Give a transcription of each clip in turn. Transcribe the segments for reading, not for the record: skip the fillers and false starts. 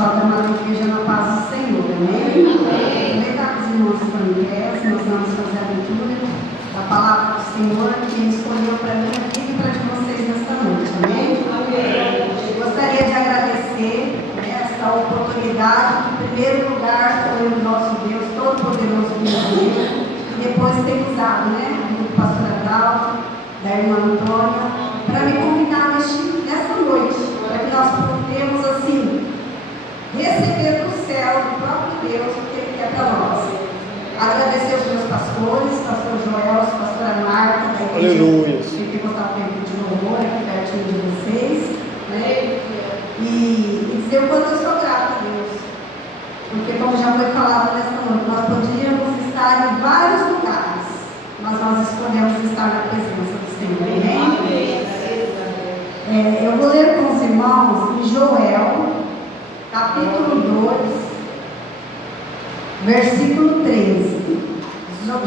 pessoal da Amada Igreja na Paz do Senhor, amém? Aproveitar que os irmãos estão em pé, nós vamos fazer a leitura da palavra do Senhor que Ele escolheu para mim aqui e para de vocês nesta noite, amém? Gostaria de agradecer esta oportunidade, que em primeiro lugar foi o nosso Deus Todo-Poderoso que nos deu, e depois tem usado, do pastor Adalto, da irmã Antônia, para me convidar nesta noite, para que nós podemos, assim, receber do céu, do próprio Deus, o que Ele quer para nós. Agradecer aos meus pastores, pastor Joel, pastora Marta, da igreja Pentecostal Tempo de Louvor, aqui pertinho de vocês, e dizer o quanto eu sou grata a Deus, porque, como já foi falado nesta noite, nós podíamos estar em vários lugares, mas nós escolhemos estar na presença do Senhor, amém? Eu vou ler com os irmãos em Joel, capítulo 2, versículo 13.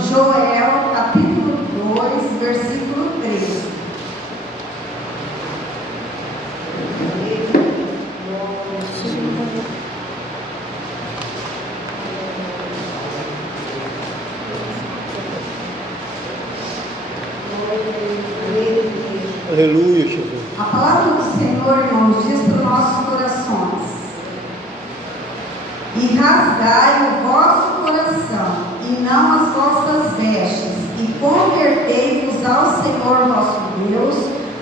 Joel, capítulo 2, versículo 13. Aleluia, Jesus. A palavra do Senhor, irmãos, diz para os nossos corações: e rasgai o vosso coração, e não as vossas vestes, e convertei-vos ao Senhor vosso Deus,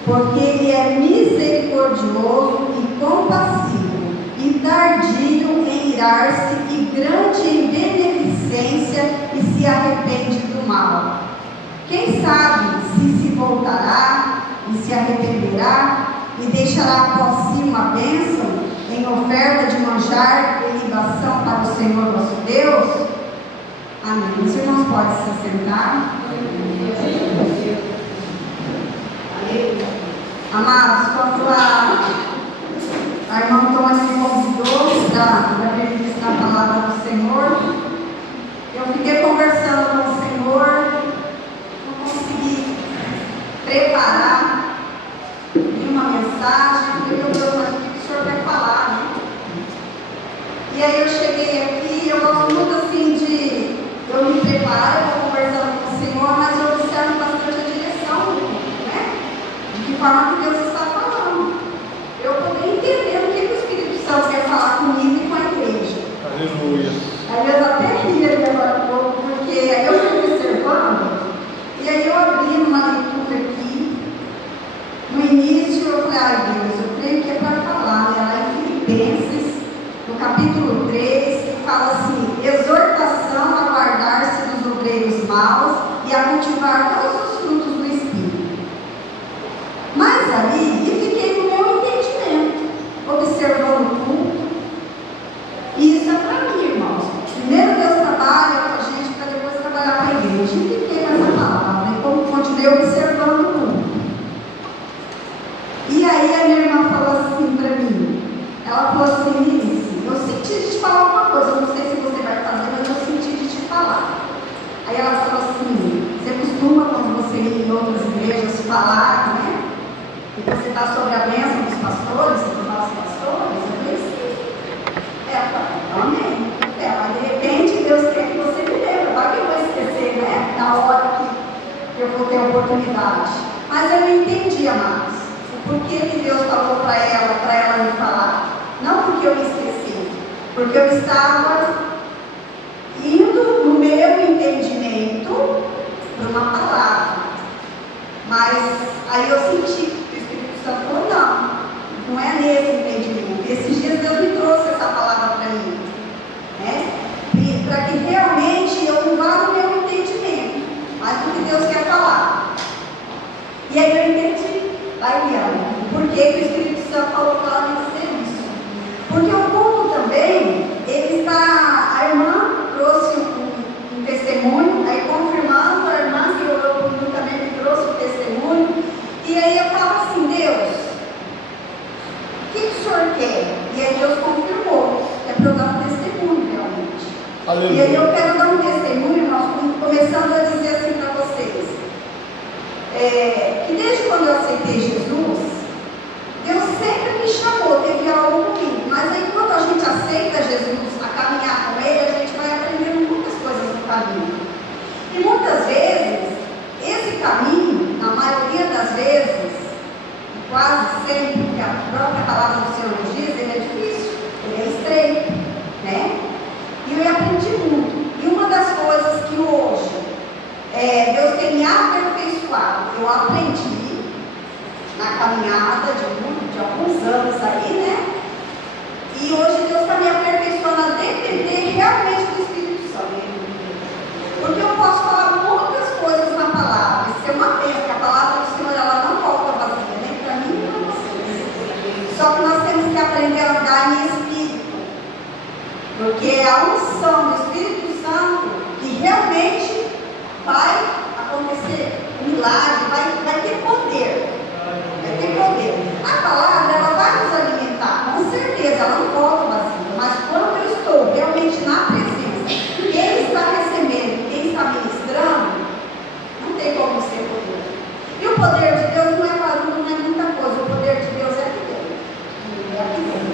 porque Ele é misericordioso e compassivo, e tardio em irar-se, e grande em beneficência, e se arrepende do mal. Quem sabe se voltará e se arrependerá, e deixará após si uma bênção em oferta de manjar e libação para o Senhor nosso Deus? Amém. Os irmãos podem se assentar. Amados, quando a irmã Antônia me convidou para ministrar a palavra do Senhor, eu fiquei conversando com o Senhor, não consegui preparar uma mensagem, porque meu Deus, mas o que o Senhor vai falar, E aí eu cheguei aqui, eu gosto muito assim de eu me preparar, eu vou conversando com o Senhor, mas eu observo bastante a direção, de que forma que Deus está falando, eu poder entender o que o Espírito Santo quer falar comigo e com a igreja. Aleluia. Aí eu até ria agora um pouco, porque aí eu fui observando, e aí eu abri uma leitura aqui. No início eu falei, ai Deus, eu creio que é para falar, lá em Filipenses, no capítulo 3, que fala assim: exortação a guardar-se dos obreiros maus e a cultivar todos os frutos do Espírito. Mas ali, eu fiquei no meu entendimento, observando o culto, e isso é para mim, irmãos. Primeiro Deus trabalha com a gente para depois trabalhar com a igreja. E fiquei com essa palavra, e como continuei observando o culto. E aí a minha irmã falou assim para mim, ela falou assim: Liz, eu senti de te falar uma coisa, eu não sei se você vai fazer, mas eu senti de te falar. Aí ela falou assim: você costuma, quando você ir em outras igrejas, falar, que você está sobre a bênção dos pastores, dos nossos pastores? Eu falei, sim. Ela falou, amém. Mas de repente Deus quer que você me lembre, vai que eu vou esquecer, na hora que eu vou ter a oportunidade. Mas eu não entendi, amados. Por que Deus falou para ela me falar? Não porque eu me esqueci, porque eu estava indo no meu entendimento para uma palavra. Mas aí eu senti que o Espírito Santo falou, não é nesse entendimento. Esses dias Deus me trouxe essa palavra para mim, e para que realmente eu não vá no meu entendimento, mas do que Deus quer falar. E aí eu entendi. Por que o Espírito Santo falou para ela me dizer isso? Porque o culto também, a irmã trouxe um testemunho, aí confirmando, a irmã que orou comigo também me trouxe um testemunho, e aí eu falava assim: Deus, o que o Senhor quer? E aí Deus confirmou, é para eu dar um testemunho realmente. Aleluia. E aí eu quero dar um testemunho, nós começando a dizer assim para vocês, que desde quando eu aceitei Jesus, Deus sempre me chamou, teve algo comigo, mas aí quando a gente aceita caminhada de alguns anos aí, né? E hoje Deus está me aperfeiçoando a depender realmente do Espírito Santo. Porque eu posso falar muitas coisas na palavra. Isso é uma vez que a palavra do Senhor ela não volta vazia, nem para mim nem para vocês. Só que nós temos que aprender a andar em Espírito. Porque é a unção do Espírito Santo que realmente vai acontecer um milagre, vai ter poder. Vai ter poder. A palavra ela vai nos alimentar, com certeza, ela não volta vazia. Mas quando eu estou realmente na presença, quem está recebendo, quem está ministrando, não tem como ser poder. E o poder de Deus não é barulho, não é muita coisa. O poder de Deus é aqui dentro. É aqui dentro.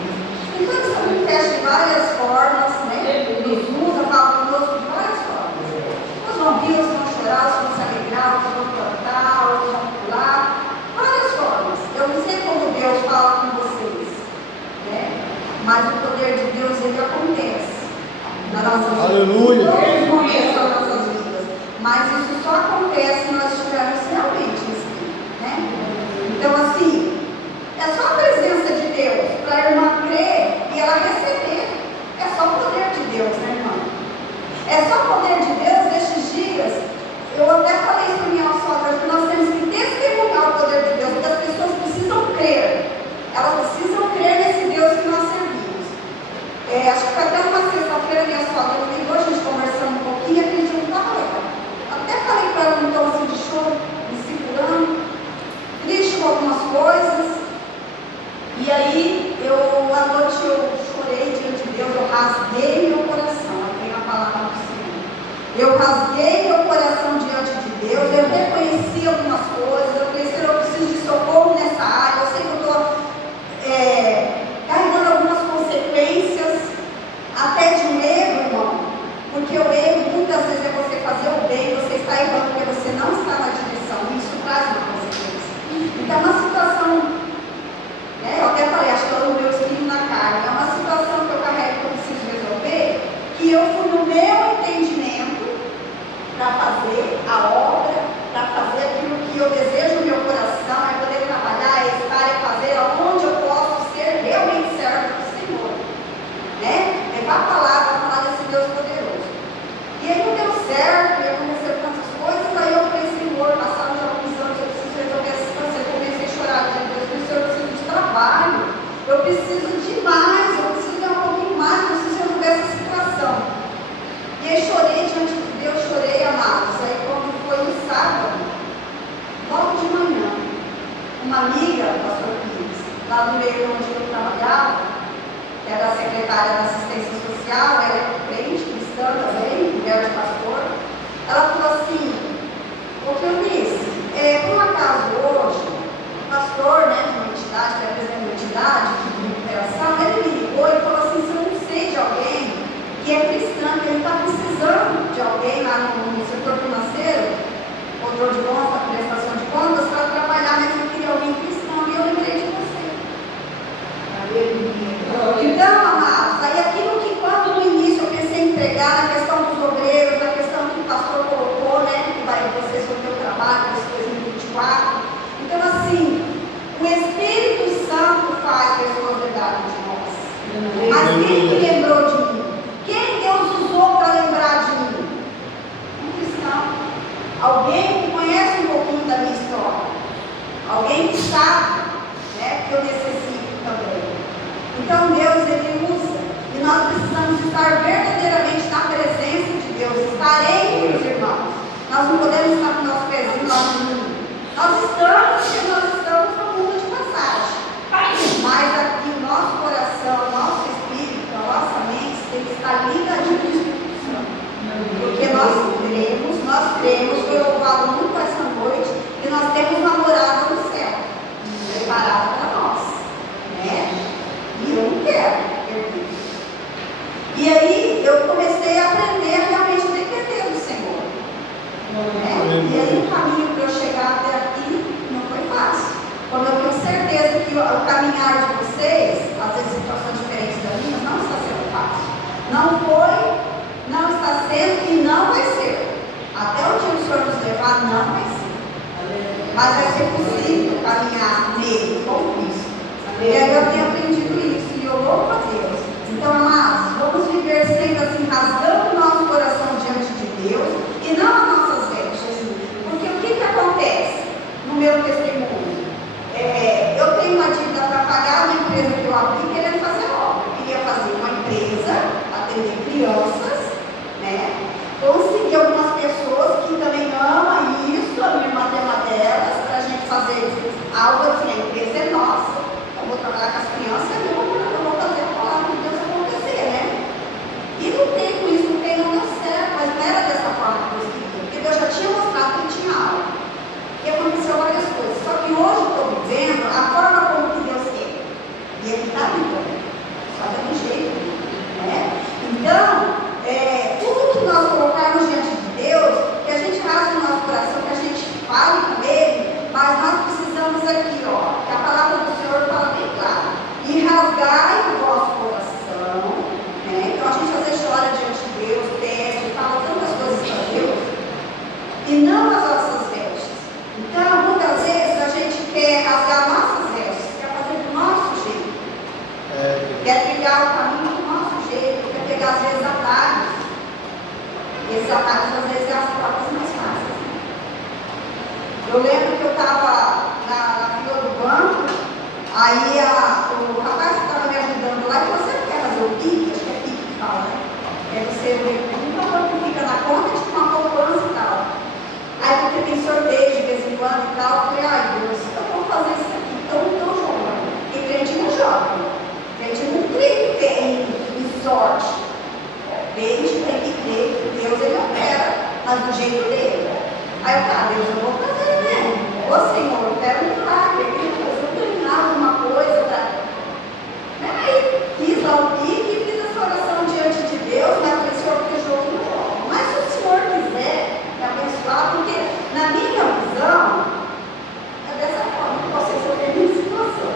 Então ele se manifesta de várias formas, né? Nos usa, fala conosco de várias formas. Uns vão rir, outros vão chorar, outros vão se alegrar, outros vão cantar, outros vão pular. Várias formas. Eu não sei como Deus fala com vocês, né? Mas o poder de Deus, ele acontece nas nossas vidas. Aleluia. Em todos os momentos das nossas vidas. Mas isso só acontece se nós estivermos realmente em Espírito, né? Então, assim, é só a presença de Deus para a irmã crer e ela receber. É só o poder de Deus, né, irmã? É só o poder de Deus nestes dias. Eu até falei isso para minha sogra, que nós temos que testemunhar o poder de Deus, porque as pessoas precisam crer. Elas precisam crer nesse Deus que nós servimos. Acho que foi até uma sexta-feira minha sogra me ligou, a gente conversando um pouquinho, aquele dia não estava legal. Até falei para ela um tom assim de choro, me segurando, triste com algumas coisas. E aí, à noite eu chorei diante de Deus, eu rasguei meu coração, aí vem a palavra do Senhor. Eu rasguei meu coração diante de Deus, eu reconheci algumas coisas, eu pensei, eu preciso de socorro nessa área, eu sei que eu estou carregando algumas consequências, até de um erro, irmão, porque o erro muitas vezes é você fazer o bem, você está errando porque você não está na direção, e isso traz uma consequência. Então é uma situação, eu até falei, acho que eu no meu espírito na carne, é uma situação que eu carrego que eu preciso resolver, que eu fui no meu entendimento para fazer a obra, para fazer aquilo que eu desejo no meu coração, é poder trabalhar, é estar, é fazer aonde eu posso ser realmente servo do Senhor, né? Levar a palavra, falar desse Deus poderoso. E aí não deu certo, e aconteceram tantas coisas, aí eu falei, Senhor, passaram já alguns anos, eu preciso resolver essa situação, eu comecei a chorar diante de Deus, Senhor, eu preciso de trabalho, eu preciso de mais, eu preciso de um pouquinho mais, eu preciso resolver essa situação. E aí chorei diante de Deus, chorei, amados. Aí quando foi no sábado, logo de manhã, uma amiga, pastor Pires, lá do meio onde eu trabalhava, que era a secretária da assistência social, ela é crente, cristã também, mulher de pastor, ela falou assim, o que eu disse, por um acaso hoje, o pastor, né, de uma entidade, que é presidente de uma entidade de recuperação, ele me ligou e falou assim, se eu não sei de alguém que é cristã, que ele está precisando de alguém lá no setor financeiro, controle de contas, prestação de contas, para trabalhar, mas eu queria alguém cristão, e eu lembrei de você. Então, amados, aí aquilo que quando no início eu pensei em entregar na questão dos obreiros, na questão que o pastor colocou, né, que vai vocês vão ter o trabalho desse 2024. Então, assim, o Espírito Santo faz pessoas lembrarem de nós. Mas quem que lembrou de mim? Quem Deus usou para lembrar de mim? Um cristão. Alguém que conhece um pouquinho da minha história. Alguém que sabe, né, que eu necessito também. Então Deus, Ele usa. E nós precisamos estar verdadeiramente na presença de Deus. Estar entre os irmãos. Nós não podemos estar com o nosso pezinho lá no mundo. Nós estamos porque nós estamos no mundo de passagem. Mas aqui o nosso coração, o nosso espírito, a nossa mente tem que estar ligadinho no Espírito Santo. Porque nós cremos, foi louvado muito essa noite, e nós temos uma morada no céu, preparada para nós. Né? E eu não quero perder. E aí eu comecei a aprender a realmente depender do Senhor. Né? E aí o caminho para eu chegar até aqui não foi fácil. Como eu tenho certeza que o caminhar de vocês, às vezes situações diferentes da minha, não está sendo fácil. Não foi, não está sendo e não vai ser. Até o dia que o Senhor nos levar, não vai ser. Mas vai ser possível caminhar nele. vezes a raiz, às vezes é as portas mais fáceis. Eu lembro que eu estava na fila do banco, aí o rapaz que estava me ajudando lá, e falou: você quer fazer o pique? Acho que é pique que fala, né? É você um valor que fica na conta, tipo uma poupança e tal. Aí porque tem sorteio de vez em quando e tal, eu falei: ai Deus, eu vou fazer isso aqui, então eu estou jogando. E crente não joga, crente não crê que tem em sorte. Crente tem que crer que Deus ele opera, mas do jeito dele. Aí eu falei: Deus, eu vou fazer, né? Ô Senhor, eu quero um milagre, eu quero treinar alguma coisa para. Aí fiz lá o pique, fiz essa oração diante de Deus, mas eu falei: Senhor, porque jogo não jogo. Mas se o Senhor quiser me abençoar, porque na minha visão, é dessa forma que vocês vão ter minha situação.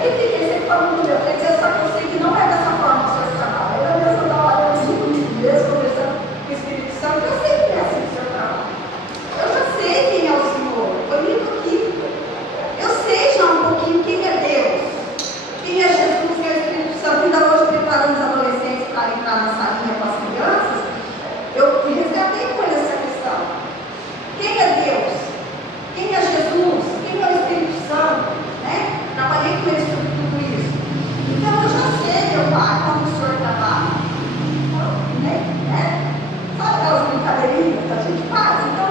E fiquei sempre falando com Deus, eu falei: só que eu sei que não é dessa forma que o Senhor trabalha. Eu mesmo estava lá comigo mesmo, conversando com o Espírito Santo, eu sei que é assim que o Senhor trabalha. Eu já sei quem é o Senhor, foi lindo aqui. Eu sei já um pouquinho quem é Deus, quem é Jesus, quem é o Espírito Santo. Ainda hoje, preparando os adolescentes para entrar na salinha com as crianças, eu resgatei com eles essa questão. Quem é Deus? Quem é Jesus? Quem é o Espírito Santo? Né? Trabalhei com eles sobre tudo isso. Então eu já sei, meu pai, como o Senhor trabalha. Né? Sabe aquelas brincadeirinhas que a gente faz? Então,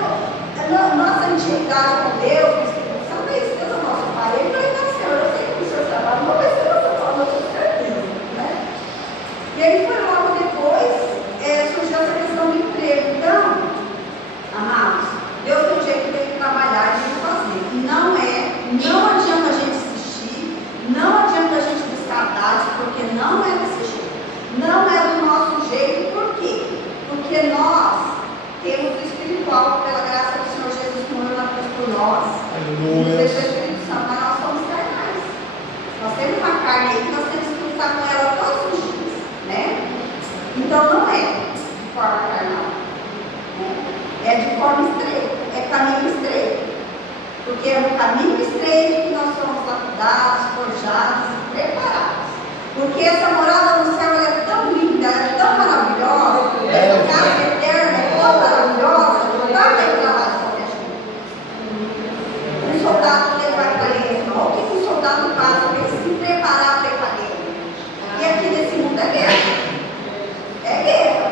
nossa intimidade com Deus, com o Espírito Santo, é isso. Deus é o nosso Pai. Ele vai dar, Senhor, eu sei que o Senhor trabalha, não vai ser dessa forma, eu tenho certeza. Né? E aí foi logo depois, surgiu essa questão do emprego. Então, amados, Deus tem um jeito de trabalhar e de fazer. E não adianta a gente insistir, não adianta a gente buscar dados, porque não é desse jeito. Não é do nosso jeito, por quê? Porque nós temos o espiritual, pela graça do Senhor Jesus que morreu na cruz por nós. Nos deixa o Espírito Santo, mas nós somos carnais. Nós temos uma carne aí que nós temos que lutar com ela todos os dias, né? Então não é de forma carnal, né? É de forma estreita, é caminho estreito. Porque é no caminho estreito que nós somos lapidados, forjados e preparados. Porque essa morada no céu é tão linda, é tão maravilhosa, essa casa eterna é tão maravilhosa, não dá para entrar lá de qualquer jeito. Um soldado ele vai para a guerra. O que um soldado faz? Ele tem que se preparar para ir para a guerra. E aqui nesse mundo é guerra. É guerra.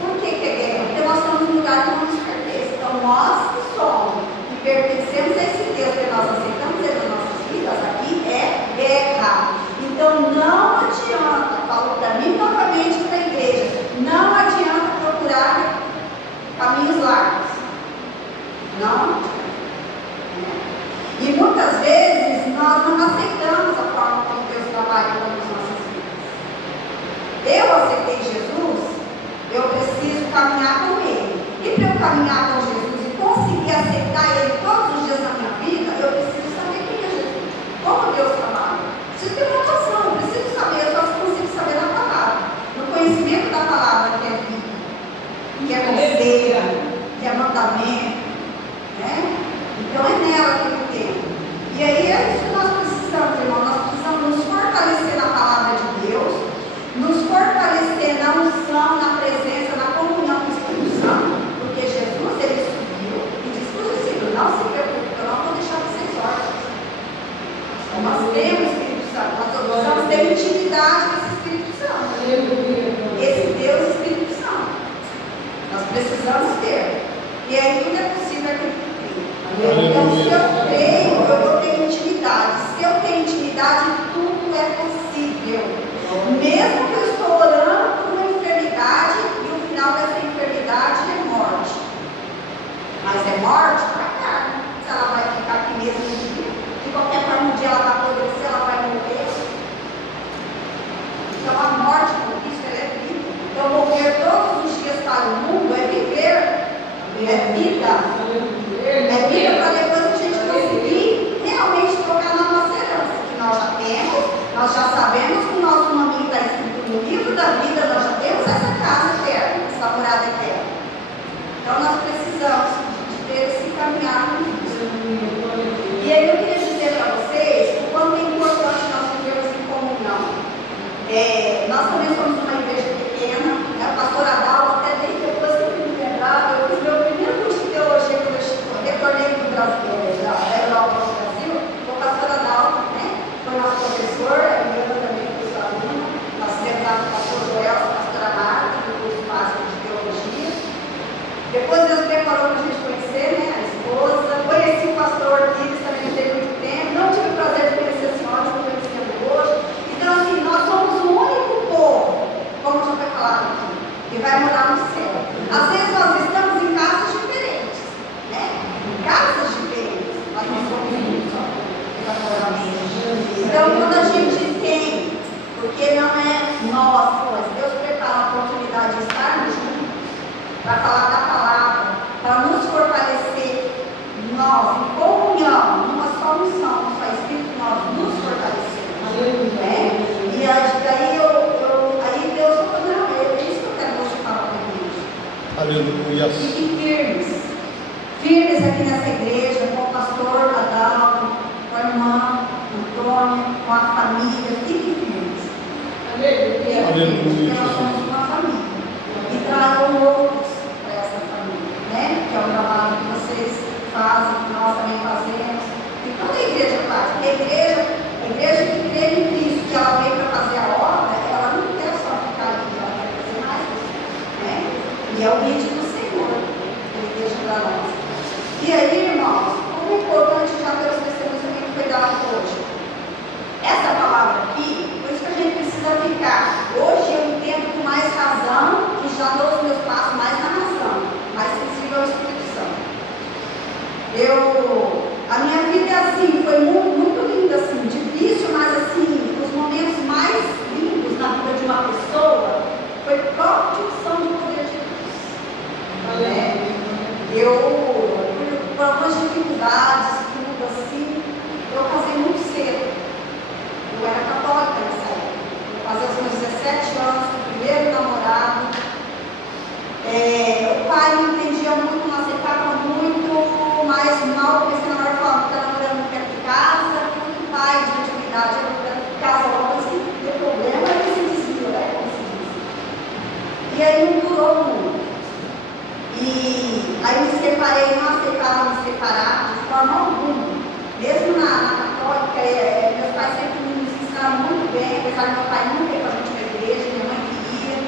Por que é guerra? Porque nós estamos em um lugar que não nos pertence. Então nós que somos e pertencemos a esse Deus que nós aceitamos nas nossas vidas, aqui é guerra. Então não adianta, falo para mim novamente para a igreja, não adianta procurar caminhos largos. Não adianta. E muitas vezes nós não aceitamos a forma como Deus trabalha nas nossas vidas. Eu aceitei Jesus, eu preciso caminhar com Ele. E para eu caminhar com Jesus e conseguir aceitar Ele todos os dias na minha vida, eu preciso saber quem é Jesus, como Deus trabalha. Preciso ter uma noção, eu preciso saber, eu só consigo saber na palavra. No conhecimento da palavra, que é vida, que é conselho, que é mandamento, né? Então é nela que eu tenho. E aí é isso que nós precisamos, irmão. Nós precisamos nos fortalecer na palavra de Deus, nos fortalecer na unção, na presença, na comunhão com o Espírito Santo, porque Jesus, ele subiu e disse para os discípulos: não se preocupe, eu não vou deixar vocês órfãos. Nós temos o Espírito Santo, nós precisamos ter intimidade com esse Espírito Santo. Esse Deus Espírito Santo. Nós precisamos ter. E aí tudo é possível aquele que crê. Então, se eu creio, eu vou ter intimidade. Se eu tenho intimidade, tudo é possível. Mesmo que eu estou orando por uma enfermidade e o final dessa enfermidade é morte. Mas é morte para a carne. Se ela vai ficar aqui mesmo um dia, de qualquer forma, um dia ela vai apodrecer, ela vai morrer. Então a morte com Cristo é vida. Então morrer todos os dias para o mundo é viver. É vida. É vida para depois a gente conseguir realmente tocar na nossa herança, que nós já temos, nós já sabemos que o nosso nome está escrito no livro da vida, nós já temos essa casa eterna, essa morada eterna. Então nós precisamos de ter esse caminhar com Cristo. E aí eu queria dizer para vocês o quanto é importante nós vivermos em comunhão. Nós também somos uma igreja pequena, a pastora Dalva até desde depois família, fiquem firmes. Aleluia. Nós somos uma família. E tragam outros para essa família, né? Que é o trabalho que vocês fazem, que nós também fazemos. E toda a igreja faz. Porque a igreja que crê em Cristo, que ela veio para fazer a obra, ela não quer só ficar ali, ela quer fazer mais isso, né? E é o ritmo do Senhor, que ele deixa para nós. E aí, irmãos, como é importante já ter os testemunhos também que foi dado hoje. Essa palavra aqui, por isso que a gente precisa ficar. Hoje eu entendo com mais razão e já dou os meus passos mais na razão, mais sensível ao Espírito Santo. A minha vida é assim, foi muito, muito linda, assim, difícil, mas assim, os momentos mais lindos na vida de uma pessoa foi própria unção do poder de Deus. Por algumas dificuldades, tudo assim, eu casei muito cedo. Eu era católica nessa época. Eu fazia os meus 17 anos, o primeiro namorado. O pai não entendia muito, não aceitava muito, mas mal comecei a namorar, falava que estava namorando perto de casa, muito pai de atividade, era perto de casa, logo assim, deu problema, ele se desvia, né? Como se diz. E aí não durou muito. E aí me separei, não aceitava me separar de forma alguma. Mesmo na católica, meus pais sempre nos ensinaram muito bem, apesar de meu pai nunca ir para a gente na igreja, minha mãe queria.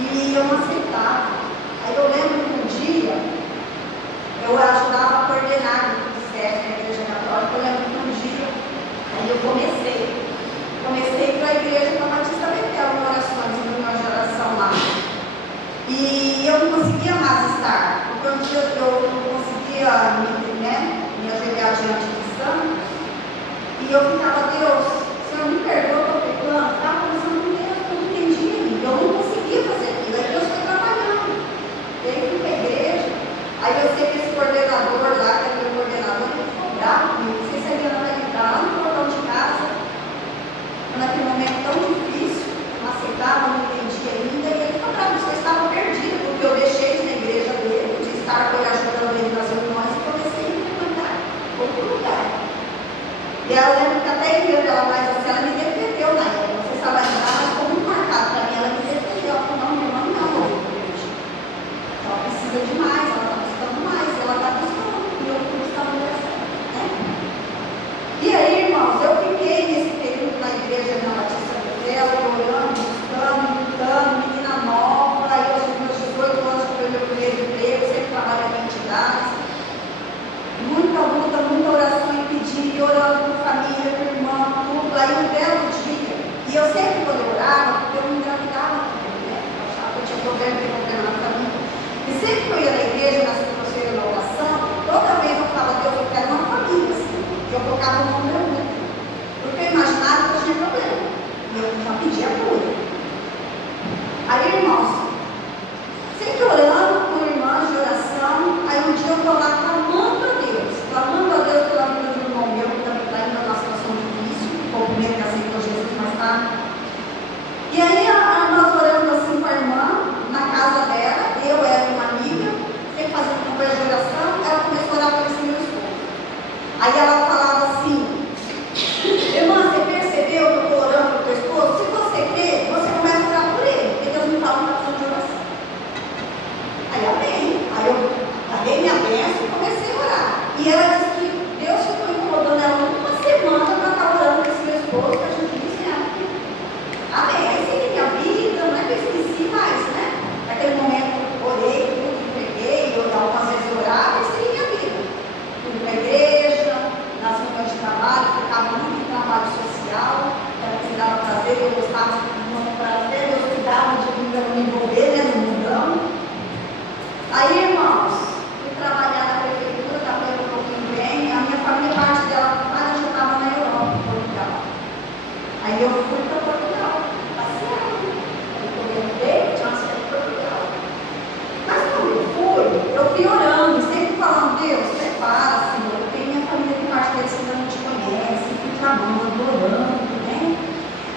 E eu não aceitava. Aí eu lembro que um dia eu ajudava a coordenar o grupo de sete na igreja católica. Eu lembro que um dia aí eu comecei para a igreja para Batista Betel, em orações, em reunião de oração lá. E eu não conseguia mais estar, porque um dia eu não conseguia me ajoelhar diante do santo, e eu ficava, Deus, o Senhor me perdoa, estou pecando, estava pensando com Deus, eu não entendia, eu não conseguia fazer aquilo, aí Deus foi trabalhando. E aí fui para a igreja, aí eu sei que esse coordenador lá, que era o meu coordenador, ele ficou bravo comigo, não sei se ele ia entrar lá no portão de casa, naquele momento tão difícil, não aceitava, não entendia ainda, e ele ficou bravo, você estava perdido, porque eu deixei de ir na igreja dele, de estar com ele ajudando ele nas reuniões, e comecei a frequentar outro lugar. E aí eu lembro que até a igreja dela mais assim, ela me defendeu na época, não sei se ela vai lembrar, mas ficou muito marcado para mim, ela me defendeu, ela falou, não, minha irmã não, ela precisa de mais, ela está buscando mais, ela está buscando, e eu estou buscando essa, né? E aí, irmãos, eu fiquei nesse período na igreja na Batista Betel, orando, buscando, lutando, menina nova, aí aos meus 18 anos foi meu primeiro emprego, sempre trabalhando em entidades. Muita luta, muita oração e pedindo, orando com família, com irmão, tudo. Aí um belo dia, e eu sempre quando eu orava, porque eu não engravidava também, né? Eu achava que eu tinha problema na família. E sempre que eu ia na igreja, na segunda-feira na oração, toda vez eu falava, Deus, eu quero uma família, assim. E eu colocava o nome do meu útero. Porque eu imaginava que eu tinha problema. E eu já pedia cura. Aí, irmãos, sempre orando por irmãs de oração, aí um dia eu estou lá clamando a Deus pela vida do irmão meu, que também está indo numa situação difícil, foi o primeiro que aceitou Jesus mais tarde. E aí nós oramos assim com a irmã, na casa dela, eu era uma amiga, sempre fazendo conversa de oração, ela começou a orar por esse meu esposo. Aí ela falava assim, irmã, você percebeu que eu estou orando por teu esposo? Se você crê, você começa a orar por ele, porque Deus me fala uma oração de oração. Aí amém. Aí eu dei minha bênção e comecei a orar. E ela disse que Deus ficou incomodando ela uma semana para estar orando por esse meu esposo, que a gente disse, né? Amém. Aí segui minha vida, não é que eu esqueci mais, né? Naquele momento eu orei, tudo, entreguei, eu algumas vezes orava e segui minha vida. Fui para a igreja, nas reuniões de trabalho, ficava muito em trabalho social, ela me dava prazer, eu gostava muito para até Deus cuidava de mim para me envolver, né, no mundão. Aí, irmãos, fui trabalhar na prefeitura, está vendo um pouquinho bem, a minha família, parte dela, já estava na Europa, em Portugal. Aí eu fui para Portugal, passear, eu comentei, tinha uma cidade de Portugal. Mas quando eu fui orando, sempre falando, Deus, prepara, Senhor, porque minha família tem parte deles que ainda não te conhece, fui clamando, orando, né?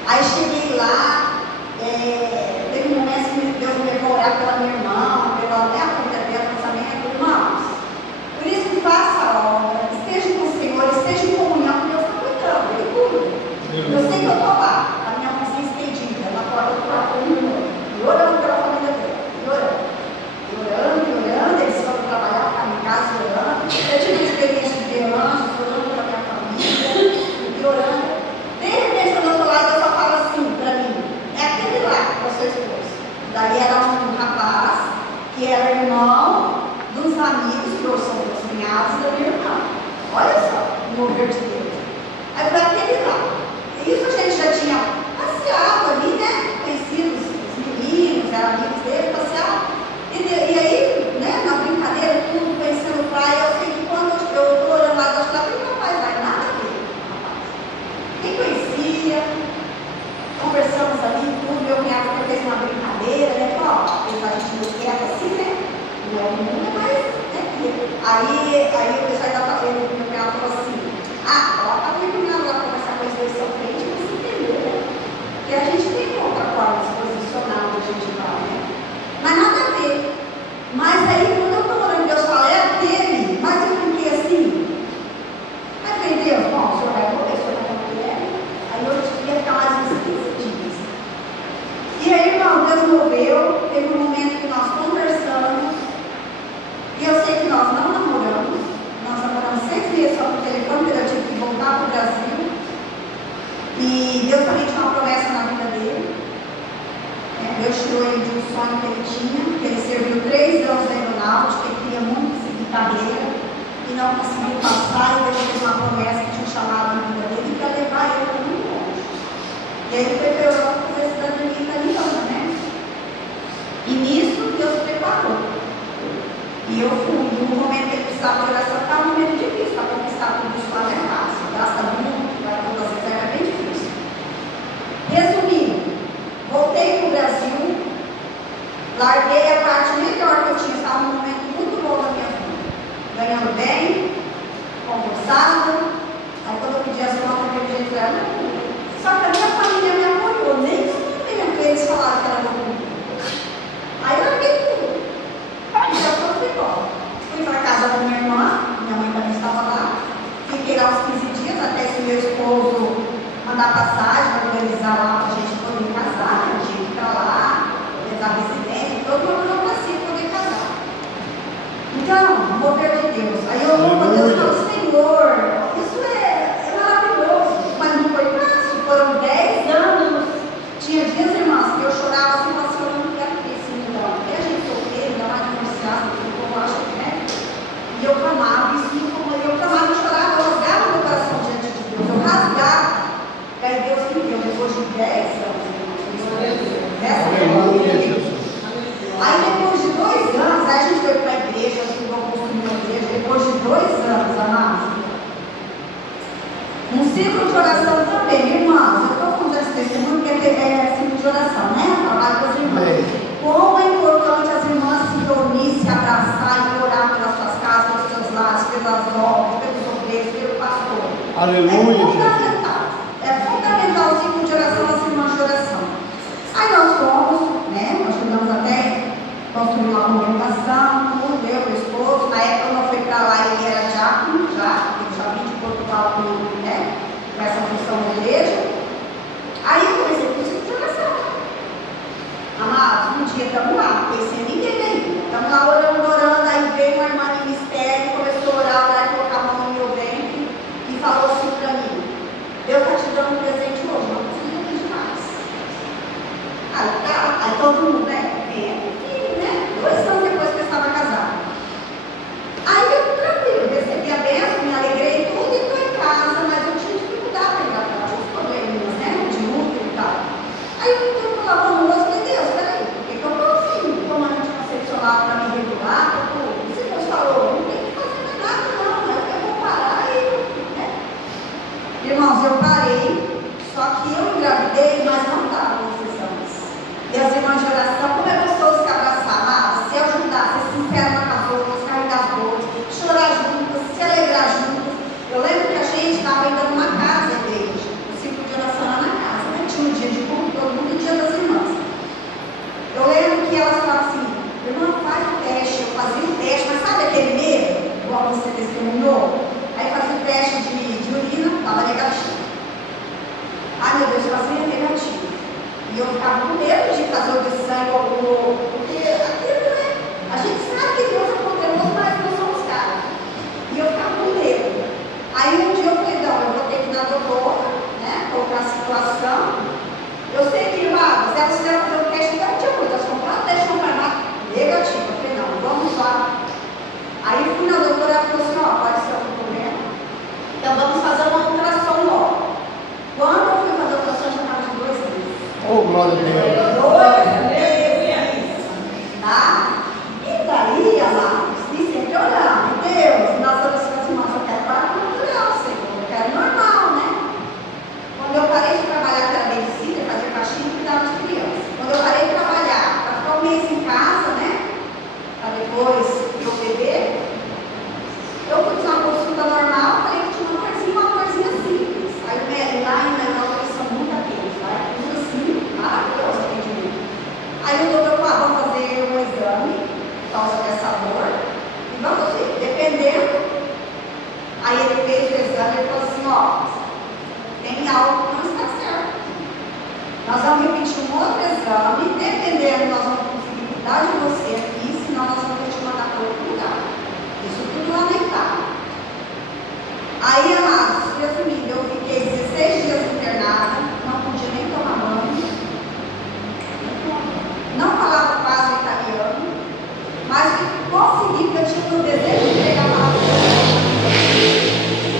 Aí cheguei lá, teve um momento que Deus me levou a orar pela minha irmã, pela a família dela, casamento, irmãos. Por isso que faça a obra, esteja com o Senhor, esteja em comunhão, que Deus está cuidando, Ele cuida. resolveu, teve um momento que nós conversamos, e eu sei que nós não namoramos, nós namoramos 6 meses só por telefone, porque eu tive que voltar para o Brasil, e Deus também tinha uma promessa na vida dele. Deus tirou ele de um sonho que ele tinha, que ele serviu 3 anos na aeronáutica, ele queria muito seguir carreira, e não conseguiu passar, e Deus fez uma promessa que tinha chamado na vida dele, para levar ele para muito longe. E aí ele foi para a Europa fazer cidadania italiana, né? E nisso Deus preparou. E eu fui, e no momento que ele precisava de oração, estava um momento difícil, para conquistar tudo isso lá não é fácil, gasta muito, vai todas as vezes, é bem difícil. Resumindo, voltei para o Brasil, larguei a parte melhor que eu tinha, estava num momento muito bom da minha vida, ganhando bem, concursado. Aí quando eu pedi as contas, eu pedi para ela, só que a minha família me apoiou, nem no momento que eles falaram que era bom. Aí eu larguei tudo. Já fui embora. Fui para a casa da minha irmã, minha mãe também estava lá. Fiquei lá uns 15 dias, até esse meu esposo mandar passagem, organizar lá para a gente poder casar, né? A gente ficar lá, levar residência, toda uma burocracia para poder casar. Então, mover de Deus. Aí eu louvo a Deus e falo, Senhor, isso é maravilhoso, mas não foi fácil. Foram 10 anos. Tinha dias, irmãs, que eu chorava assim, eu não quero ter esse mundão. Porque a gente solteira, ainda mais divorciada, que o povo acha que é. E eu clamava, isso me incomodava, eu clamava e chorava, eu rasgava meu coração diante de Deus, eu rasgava. E aí Deus me deu, depois de 10 anos, aí depois de 2 anos, aí a gente foi para a igreja, ajudou a construir uma igreja, depois de 2 anos, amados, um ciclo de oração também, irmãos, eu estou contando esse testemunho porque é ciclo de oração, né? Trabalho com as irmãs. Como é importante as irmãs se reunir, se abraçar e orar pelas suas casas, pelos seus lares, pelas obras, pelos obreiros, pelo pastor. Aleluia. É fundamental o ciclo de oração, as irmãs de oração. Aí nós fomos, né? Nós ajudamos até construir uma comunicação, tudo, eu, meu esposo. Na época eu fui para lá, ele era diácono, ele já vinha de Portugal com essa função da igreja. Aí eu comecei com o ciclo de oração. Amados, um dia estamos lá, conhecendo ninguém ainda. Estamos lá orando, aí veio uma irmã de mistério, começou a orar, e colocar a mão no meu ventre e falou assim para mim: Deus está te dando um presente hoje, não precisa pedir mais. Aí tá, aí todo mundo, né? Filho, né? 2 anos depois que eu estava casada. Aí eu tranquilo, recebi a bênção, me alegrei tudo e estou em casa, mas eu tinha dificuldade para ir para lá, tinha uns probleminhas, né? De útero e tal. Aí eu estou lavando o rosto, falei, Deus, peraí, por que eu estou assim, tomando anticoncepcional para me regular? Você Deus falou, não tem que fazer mais nada, não, eu vou parar e, né? Irmãos, eu parei, só que eu engravidei, mas não estava nesses anos. E as irmãs de oração, como é gostoso se abraçar, se ajudar, ser sincero com as outras, carregar as outras, chorar juntas, se alegrar juntas. Eu lembro que a gente estava ainda numa casa, a igreja, o ciclo de oração era na casa, né? Tinha um dia de culto, todo mundo, e dia das irmãs. Eu lembro que elas falavam assim, irmã, faz o teste, eu fazia o teste, mas sabe aquele medo, igual você testemunhou? Aí fazia o teste de urina, estava negativo. Ai meu Deus, fazia negativo. E eu ficava com medo de fazer o de sangue porque aquilo, né? A gente sabe que Deus é poderoso, mas não somos caros. E eu ficava com medo. Aí um dia eu falei, não, eu vou ter que ir na doutora, né? Colocar a situação. Eu sei que, irmãos, elas fizeram fazer o teste negativo, elas compraram o teste no farmácia negativo. Eu falei, não, vamos lá. Aí eu fui na doutora, ela falou assim, ó, pode ser algum problema. Então vamos fazer uma ultrassom logo. Quando eu fui fazer a ultrassom, já estava de 2 meses. Oh, glória a Deus. 2 meses. Tá? E daí, amados, e sempre orando, Deus, nas orações, irmãos, eu quero parar com natural, Senhor, eu quero normal, né? Quando eu parei de trabalhar pela medicina, fazer faxina e cuidar de criança. Quando eu parei de trabalhar, para ficar 1 mês em casa, né? Para depois eu beber, eu fui fazer uma consulta normal, falei que tinha uma dorzinha simples. Aí o médico lá em Europa, eles são muito atentos, tá? Tudo assim, maravilhoso atendimento. Aí o doutor falou, vamos fazer um exame, por causa dessa dor, e vamos ver, dependendo. Aí ele fez o exame e falou assim, ó, tem algo que não está certo. Nós vamos repetir um outro exame, dependendo cuidar de você aqui, senão nós vamos te mandar para outro lugar. Isso tudo lá na Itália. Aí, amados, resumindo, eu fiquei 16 dias internada, não podia nem tomar banho, não falava quase italiano, mas consegui, porque eu tinha o desejo de entregar a palavra de Deus.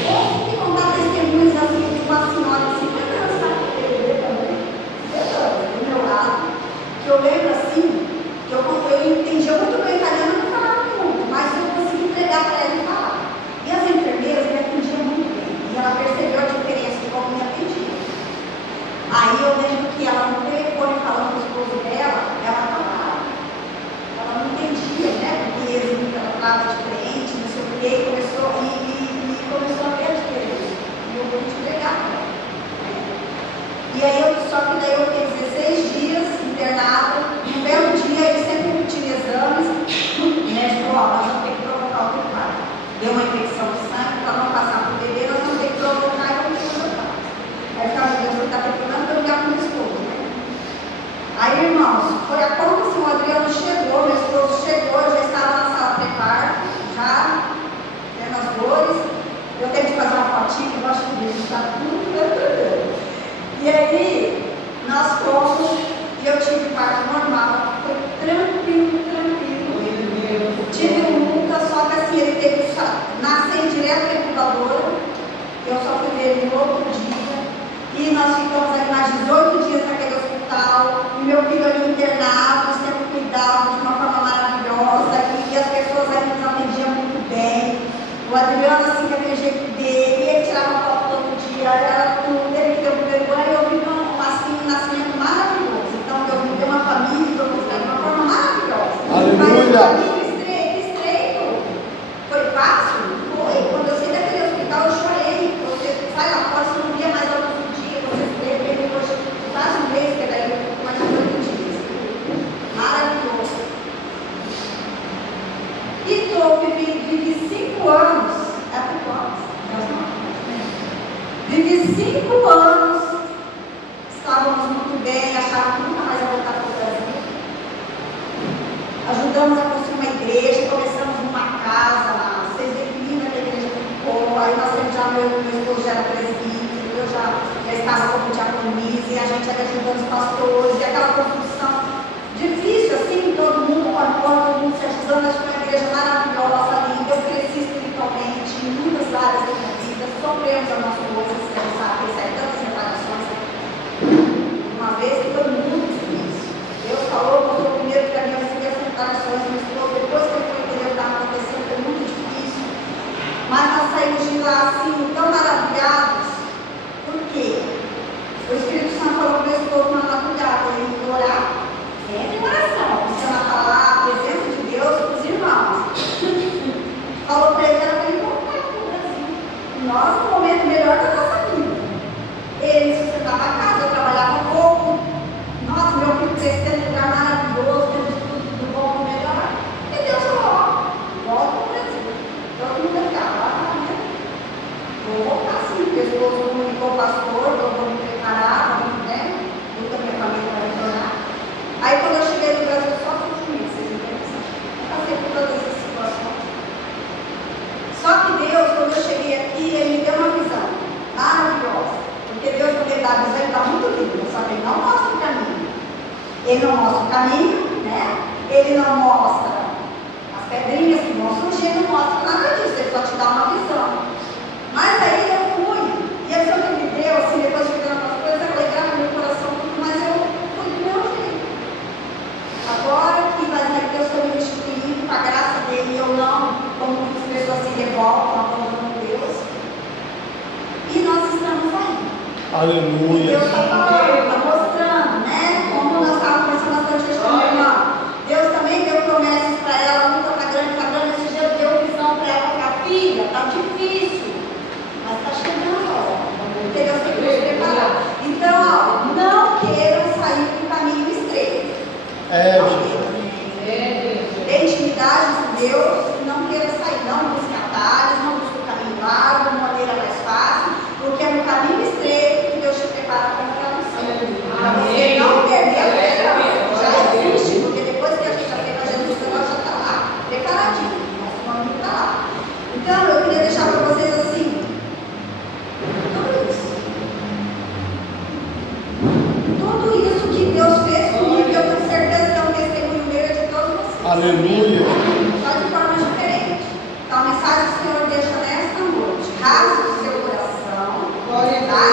Consegui contar testemunhos assim de uma senhora de 50 anos na TV também, 50 anos do meu lado, que eu lembro assim, que eu entendia muito bem italiano, não falava muito, mas eu consegui entregar para ela e falar. E as enfermeiras me atendiam muito bem, e ela percebeu a diferença de como me atendia. Aí eu lembro que ela no telefone falando com o esposo dela, ela falava. Ela não entendia, né? Porque ela falava diferente, não sei o quê, e começou a ver a diferença. E eu vou te entregar para ela. E aí só que daí eu fiquei 16 dias internada. Um belo dia ele sempre tinha exames. O médico falou, nós vamos ter que provocar o preparo. Deu uma infecção de sangue, para não passar para o bebê, nós vamos ter que provocar e vamos provocar. Aí ficava, Deus, você está preparando para ligar para o meu esposo, né? Aí, irmãos, foi a pouco assim, o Adriano chegou, meu esposo chegou, eu já estava na sala preparo, já, tendo as dores. Eu tenho que fazer uma fotinha, eu gosto de ver, está tudo. E aí, nós fomos, e eu tive parto normal, foi tranquilo. Tive um Lucas, só que assim, ele teve que nascer direto na incubadora, eu só fui ver ele no outro dia, e nós ficamos ali mais 18 dias naquele hospital, e meu filho ali internado, sempre cuidado de uma forma maravilhosa, e as pessoas ali nos atendiam muito bem. O Adriano, assim, que aquele jeito dele, ele tirava foto todo dia, era tudo, ele que deu o primeiro banho, eu vi um nascimento maravilhoso. Então, eu vi uma família, eu vi de uma forma maravilhosa. Aleluia! Foi fácil? Foi. Quando eu saí daquele hospital, eu chorei. Você sai lá fora, você não via mais ao outro dia. Você esteve depois de quase um mês, que daí mais de 8 dias. Maravilhoso. E vivi 5 anos. É por quantos? Vivi 5 anos. Estávamos muito bem, achava que nunca mais ia voltar para o Brasil. Ajudamos a construir uma igreja, começamos numa casa lá, vocês veem que linda que a igreja ficou. Aí nós temos já, meu esposo já era presbítero, eu já estava como diaconisa, e a gente era ajudando os pastores, e aquela construção difícil assim, todo mundo se ajudando, acho que uma igreja maravilhosa, linda. Eu cresci espiritualmente em muitas áreas da minha vida, sofremos as nossas coisas, que você sabe, recebe tantas reparações. Uma vez que foi muito difícil. Deus falou, mostrou primeiro para mim, ações, meu esposo, depois que ele foi entender o que estava acontecendo, foi muito difícil. Mas nós saímos de lá assim, tão maravilhados. Por quê? O Espírito Santo falou para o meu esposo, não, cuidado, ele tem que orar. Sempre em oração. Você vai falar a presença de Deus para os irmãos. Falou para ele, era para ele voltar para o Brasil. Nós, no momento melhor da nossa vida. Ele sustentava a casa, eu trabalhava pouco. Nossa, meu filho crescendo em lugar maravilhoso, melhor, e Deus falou, volta para o Brasil. Todo mundo vai ficar lá, né? Vou voltar sim, porque o esposo comunicou o pastor, eu vou me preparar, vamos, né? Eu também a família vai retornar. Aí quando eu cheguei no Brasil, só fui comigo, vocês entendem? Passei por todas essas situações. Só que Deus, quando eu cheguei aqui, Ele me deu uma visão maravilhosa. Porque Deus, quando Ele dá a visão, Ele está muito lindo, só que Ele não mostra o caminho. Ele não mostra o caminho, né? Ele não mostra as pedrinhas que vão surgir, não mostra nada disso, ele só te dá uma visão. Mas aí eu fui, e a visão que ele me deu, assim, depois de ficando as coisas, alegrava meu coração, mas eu fui do meu jeito. Agora que Deus foi me restituindo, com a graça dele, eu não, como muitas pessoas se revoltam, abandonam Deus. E nós estamos aí. Aleluia. E Deus está falando, está mostrando, né? Como nós estávamos conversando bastante hoje com a minha irmã. Deus também deu promessas para ela, nunca está grande, esse dia deu visão para ela, para a filha, está difícil, mas está chegando a hora, porque Deus tem que nos preparar. Então, ó, não queiram sair do caminho estreito. Tem intimidade com Deus, não queira sair, não busque atalhos, não busque o caminho largo, de maneira mais fácil, porque é no caminho estreito que Deus te prepara para a tradução. Para você não perder a esperança, já existe, porque depois que a gente Aleluia. Só de forma diferente. Então a mensagem que o Senhor deixa nesta noite: rasgue o seu coração, tá?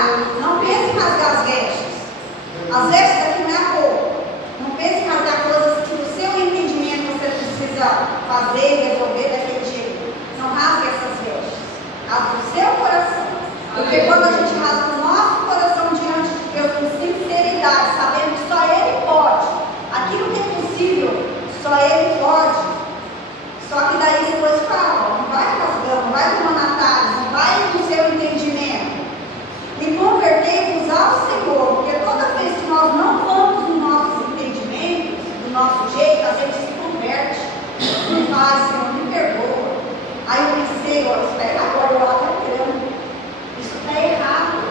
Não pense em rasgar as vestes. As vestes aqui não é a roupa. Não pense em rasgar coisas que no seu entendimento você precisa fazer e resolver daquele jeito. Não rasgue essas vestes. Rasgue o seu coração. Porque quando a gente rasga o nosso coração diante de Deus com sinceridade, sabendo que só Ele pode, aquilo que é possível, só Ele pode. Só que daí depois fala, não vai rasgando, não vai tomando atalhos, não vai no seu entendimento. E convertei-vos ao Senhor, porque toda vez que nós não vamos nos nossos entendimentos, do nosso jeito, a gente se converte. Não faz, Senhor, me perdoa. Aí eu pensei, olha, espera agora, eu até crendo. Isso está errado.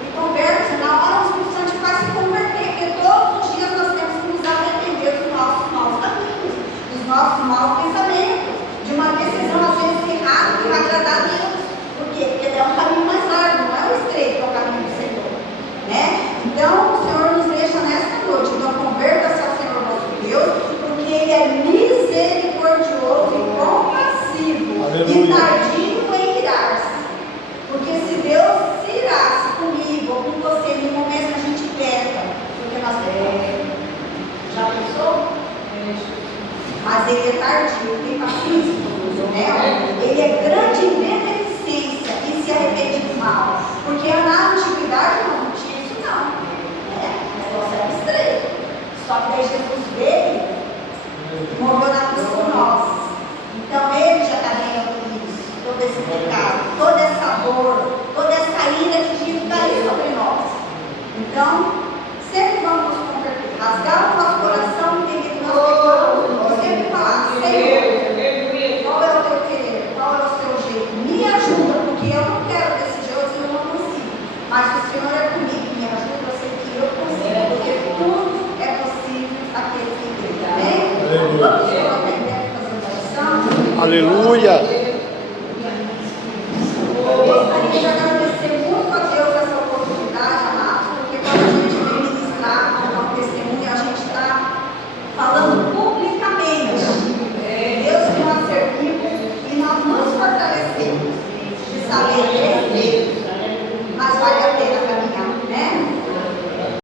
Me converte. Na hora o Espírito Santo vai se converter, porque todos os dias nós temos que nos arrepender dos nossos maus caminhos, dos nossos maus pensamentos, de uma decisão às vezes errada que vai agradar a Deus. Por quê? Porque é um caminho mais largo, não é o estreito, é o caminho do Senhor. Né? Então o Senhor nos deixa nesta noite. Então converta-se ao Senhor nosso Deus, porque Ele é misericordioso e compassivo. Aleluia. E tardio em irar-se. Porque se Deus se irasse comigo ou com você no momento que a gente peca, porque nós pecamos. Já pensou? Mas Ele é tardio, tem paciência conosco, né? Ele é grande em beneficência e se arrepende do mal. Porque na antiguidade não tinha isso não. Né? O negócio era estreito. Só que daí Jesus veio e morreu na cruz por nós. Então Ele já está ganhando isso, todo esse pecado, toda essa dor, toda essa ira que tinha que cair sobre nós. Então, sempre vamos nos converter, rasgar o nosso coração, entender que nós pecamos, e sempre falar: Senhor, qual é o teu querer, qual é o seu jeito? Me ajuda, porque eu não quero desse jeito, eu não consigo. Mas se o Senhor é comigo, me ajuda, eu sei que eu consigo, porque tudo é possível aquele que crê. Amém? Vamos aprender a fazer oração. Aleluia.